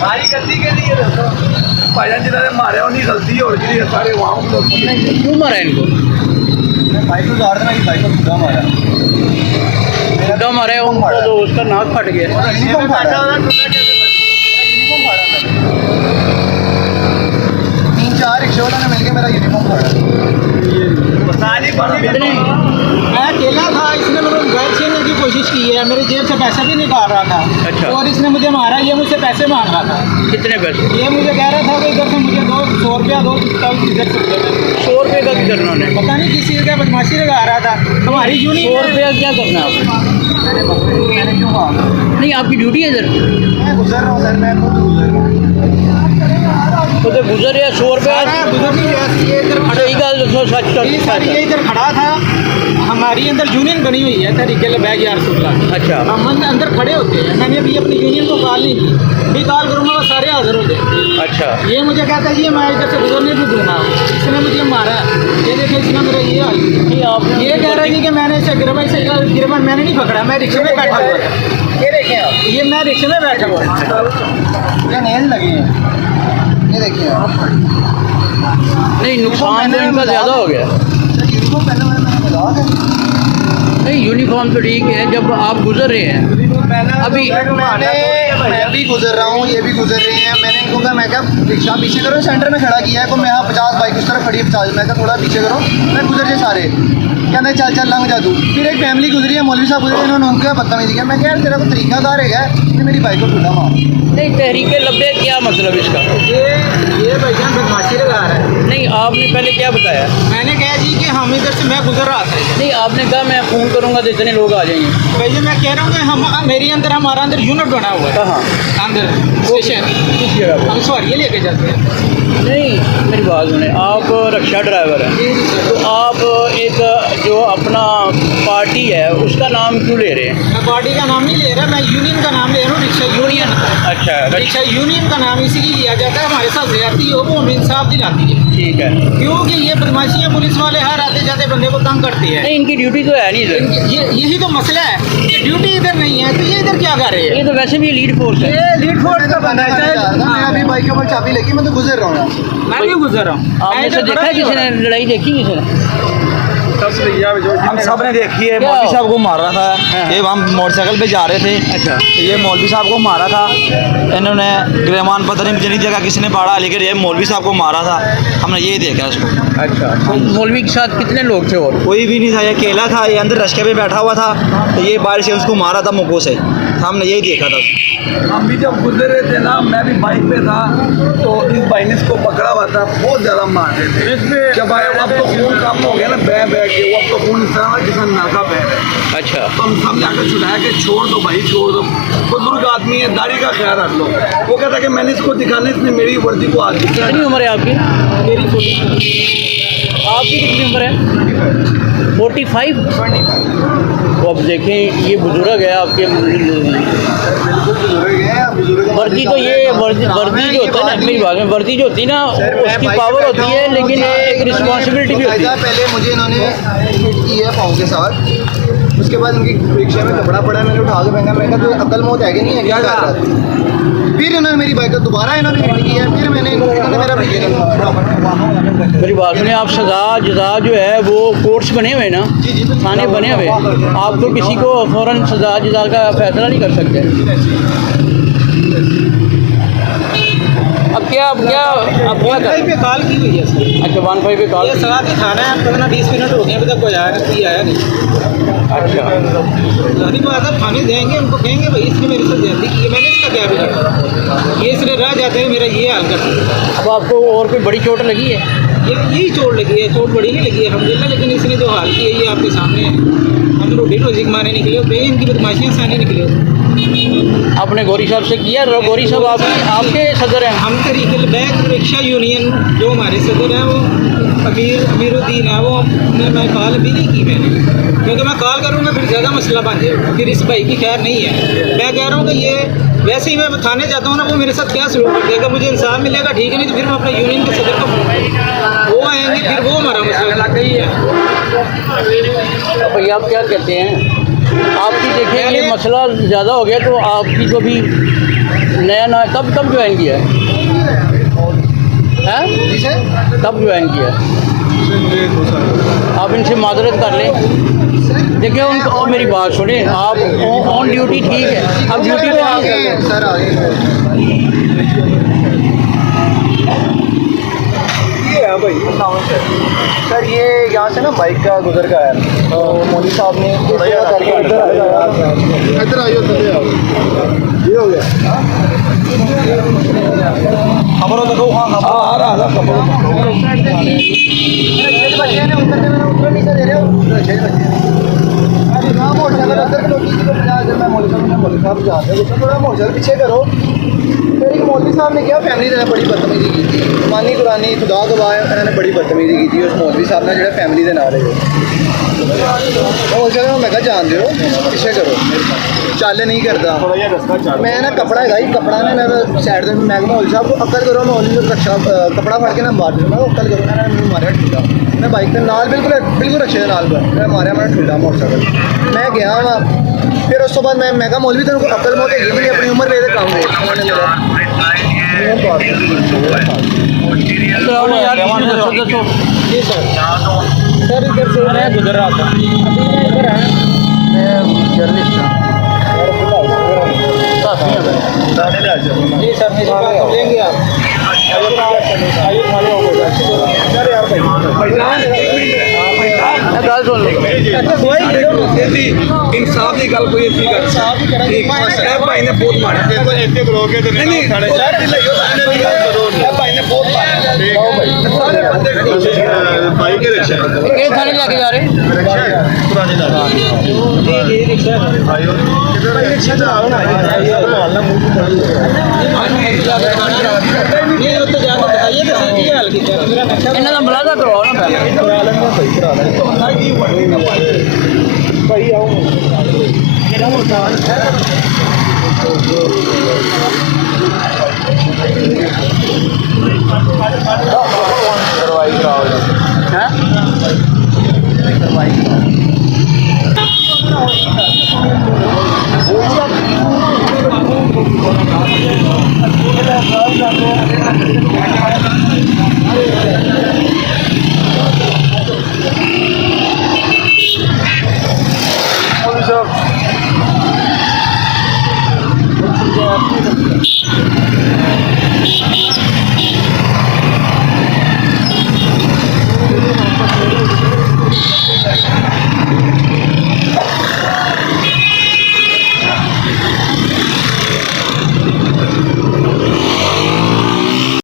भाई गलती के लिए भाईजान जिन्होंने मारे उनकी गलती और जी सारे वहाँ क्यों मारा इनको? भाई को उतार देना कि भाई को खुदा मारा खुदा मारा है उनको तो उसका नाक फट गया। यूनिफॉर्म फाड़ा तीन चार रिक्शे वालों ने मिलकर मेरा यूनिफॉर्म फाड़ा। कितने? मैं अकेला था, इसने मेरे मोबाइल छीनने की कोशिश की है, मेरे जेब से पैसा भी निकाल रहा था। अच्छा। और इसने मुझे मारा, ये मुझसे पैसे मांग रहा था। कितने पैसे? ये मुझे कह रहा था कि इधर से मुझे 100 रुपया दो, तब इधर से 100 रुपये का भी करना उन्हें? पता नहीं किसी का बदमाशी लगा रहा था। हमारी यूनियन 100 रुपया क्या करना है आपको? मैंने क्यों कहा नहीं, आपकी ड्यूटी है सर। मैं गुजर रहा हूँ सर, मैं खुद गुजर रहा हूँ। तो गुजर रहे 100 रुपया। गुजर नहीं रहा, ये इधर खड़ा सही गल दसो, सच ये सर, ये इधर खड़ा था। हमारी अंदर यूनियन बनी हुई है तरीके बैग यार सुल्ला। अच्छा। हम अंदर खड़े होते हैं। मैंने अभी अपनी यूनियन को कॉल नहीं की, भी कॉल करूँगा वो सारे हाजिर हो जाए। अच्छा। ये मुझे कहता है ये मैं इधर से गुजरने भी दूंगा। इसने मुझे मारा, ये देखे इसने मेरा ये हाल। नहीं, आप ये कह रहा है कि मैंने इसे गिरफ्तार मैंने नहीं पकड़ा, मैं रिक्शे में बैठा हुआ था। ये देखें आप, ये मैं रिक्शे में बैठा हुआ था। ये नेल लगे हैं, ये देखिए आप। नहीं, नुकसान तो इनका ज़्यादा हो गया। यूनिफॉर्म पहना हुआ है, मैंने मजाक है। नहीं, यूनिफॉर्म तो ठीक है, जब आप गुजर रहे हैं अभी। मैं भी गुजर रहा हूँ, ये भी गुजर रहे हैं। मैंने इनको कहा, मैं क्या रिक्शा पीछे करो, सेंटर में खड़ा किया है। तो मैं यहाँ 50 बाइक उस तरफ खड़ी है 50, मैं क्या थोड़ा पीछे करो, मैं गुजर जाए सारे। कहते चल चल लंघ जा तू। फिर एक फैमिली गुजरी है, मौलवी साहब गुजरे, इन्होंने उनका बदतमीजी किया। मैं क्या तेरा कोई तरीकाकार है, इसने मेरी बाइक को ठुला मार। नहीं, तहरीके लब्बे क्या मतलब इसका? ये भाईजान बदमाशी लगा रहा है। नहीं, आपने पहले क्या बताया? मैंने कहा जी कि हम इधर से मैं गुजर रहा था। नहीं, आपने कहा मैं फ़ोन करूँगा तो इतने लोग आ जाएंगे। भैया मैं कह रहा हूँ कि हम मेरे अंदर हमारा अंदर यूनिट बना हुआ है। कहाँ? अंदर स्टेशन किस जगह पर? हम सवारी लेके जाते हैं। नहीं, मेरी बात सुने, आप रिक्शा ड्राइवर हैं तो आप एक जो अपना पार्टी है उसका नाम क्यों ले रहे हैं? मैं पार्टी का नाम नहीं ले रहा, मैं यूनियन का नाम ले रहा हूँ। Rickshaw union. अच्छा, रिक्शा यूनियन का नाम इसीलिए लिया जाता है, हमारे साथ ज्यादती हो वो हमें इंसाफ दिलाती है। ठीक है। क्योंकि ये बदमाशियाँ पुलिस वाले हर आते जाते बंदे को तंग करते हैं। नहीं, इनकी ड्यूटी तो है नहीं इधर। यही तो मसला है कि ड्यूटी इधर नहीं है, तो ये इधर क्या कर रहे हैं? ये तो वैसे भी लीड फोर्स है। ये लीड फोर्स का बंदा है। मैं अभी बाइक के ऊपर चाबी लेके मैं तो गुजर रहा हूँ। मैं भी गुजर रहा हूँ। आपने से देखा है किसी ने लड़ाई देखी किसी ने? हम सब ने देखी है। क्या? मौलवी साहब को मारा था। हाँ। ये हम मोटरसाइकिल पे जा रहे थे। अच्छा। तो ये मौलवी साहब को मारा था। इन्होंने गिरमान पता नहीं मुझे नहीं देखा किसने पाड़ा, लेकिन ये मौलवी साहब को मारा था। हमने ये देखा उसको। अच्छा। तो मौलवी के साथ कितने लोग थे और? कोई भी नहीं था, ये अकेला था। ये अंदर रश्के पे बैठा हुआ था, तो ये बारिश से उसको मारा था मुक्कों से। हमने यही देखा था। हम भी जब गुजर रहे थे ना, मैं भी बाइक पे था, तो इस भाई ने इसको पकड़ा हुआ था, बहुत ज़्यादा मार रहे थे। जब आए अब तो खून कम हो गया ना, बह बह के वो अब तो खून इस तरह किसान नाका बह रहा है। अच्छा। तो हम सब जाकर छुड़ाया कि छोड़ दो भाई, छोड़ दो, बुजुर्ग आदमी है, दाढ़ी का ख्याल रख लो। वो कहता कि मैंने इसको दिखाने, इसने मेरी वर्दी को हाथ दिया। कितनी उम्र है आपकी? मेरी आपकी कितनी उम्र है? 45? तो अब देखें, ये बुजुर्ग है आपके। वर्दी तो ये वर्दी जो होता है ना, मेरी बात में, वर्दी जो होती है ना उसकी पावर होती है, लेकिन एक रिस्पॉन्सिबिलिटी भी होती है। पहले मुझे इन्होंने हिट की है पाँव के साथ, उसके बाद उनकी रिक्शा में कपड़ा पड़ा, मैंने उठा के फेंका। मैंने कहा तो अकल मौत है कि नहीं है, क्या कर रहा था। फिर इन्होंने मेरी बाइक को दोबारा इन्होंने हिट किया, फिर इन्होंने मेरा मेरी बात सुनिए, आप सज़ा जज़ा जो है वो कोर्ट्स बने हुए ना, थाने बने हुए, आप तो किसी को फ़ौरन सज़ा जज़ा का फैसला नहीं कर सकते। अब क्या कहीं पे कॉल की हुई है सर। अच्छा, 15 पे कॉल। ये साथ ही थाना है, 15-20 मिनट हो गए अभी तक कोई आया नहीं। अच्छा। नहीं बात है, थाने जाएंगे, उनको कहेंगे भाई इसने मेरे साथ ज्यादती की है, मैंने इसका क्या बिगाड़ा, ये इसने रह जाते हैं मेरा ये हाल कर दिया। अब आपको और कोई बड़ी चोट लगी है? यही चोट लगी है, चोट बड़ी नहीं लगी है अल्हम्दुलिल्लाह, लेकिन इसने जो हाल की है ये आपके सामने है। हम रोटी रोजी कमाने निकले होते हैं, इनकी बदमाशियाँ सहने निकले होते। आपने गौरी साहब से किया? गौरी साहब आपके सदर हैं? हम तरीके बैग रिक्शा यूनियन जो हमारे सदर हैं वो अमीरुद्दीन है, वो मैं कॉल अभी नहीं की मैंने, क्योंकि मैं कॉल करूँगा फिर ज़्यादा मसला बन जाएगा, फिर इस भाई की खैर नहीं है। मैं कह रहा हूँ कि ये वैसे ही मैं थाने जाता हूँ ना, वो मेरे साथ क्या सलूक कर देगा, मुझे इंसाफ मिलेगा ठीक है, नहीं तो फिर मैं अपने यूनियन के सदर को वो आएंगे, फिर वो हमारा मसला ही है। भैया आप क्या कहते हैं? आपकी देखिए ये मसला ज़्यादा हो गया तो आपकी जो भी नया नया कब ज्वाइन किया है? हैं? जी सर कब ज्वाइन किया है? आप इनसे माजरत कर लें। देखिए उनको और मेरी बात सुने, आप ऑन ड्यूटी ठीक है, अब ड्यूटी पे आ गए सर आ गए सर ये यहाँ से ना बाइक का गुजर का है तो मोदी साहब ने करके इधर आइए ये हो गया खबरों तो हाँ आ रहा था खबरों बच्चे हैं उतरने में उतर नहीं दे रहे हो हाँ मोटरसाइकिल अंदर लोग मैं मौलवी साहब जाते हैं थोड़ा मोटरसाइकिल पीछे करो फिर एक मौलवी साहब ने क्या फैमिली ने बड़ी बदतमीजी की थी मानी कुरानी खुदा गवाह इन्होंने बड़ी बदतमीजी की थी उस मौलवी साहब ने जो फैमिली के नाल है मैं क्या जान दो पीछे करो चल नहीं करता मैं ना कपड़ा है कपड़ा ना साइड से मैं मौलवी साहब को अक्ल करो मौलवी रक्षा कपड़ा फड़ के ना मार दूँ मैं अक्ल करो मैंने मारा ठुला मैं बाइक के नाल बिल्कुल रक्षे के नाल पर मैं मारा मैंने ठुला मोटरसाइकिल मैं गया वा फिर उस तो बाद मैं कहा मौलवी तेन अक्ल मौत है नहीं अपनी उम्र में काम है उन्होंने दसो। जी सर सर इधर से मैं गुजर रहा था अभी मैं इधर आया मैं जर्नलिस्ट हूँ। जी सर मेरी बात लेंगे आप गल सुन लो। इंसाफ की गल कोई ऐसी गल ठीक है भाई ने बहुत मारा नहीं नहीं भाई ने बहुत मारा सारे बंदे बाइक रिक्शा किस थाने लेके जा रहे? पुरानी जी जी रिक्शा आयो रिक्शा जा रहा ये तो जाकर बताइए तो सही हाल की मेरा नक्शा इन्हों का मुलाजा करवाओ ना पहले। भाई आओ करवाई कराओ हैं? करवाई कराओ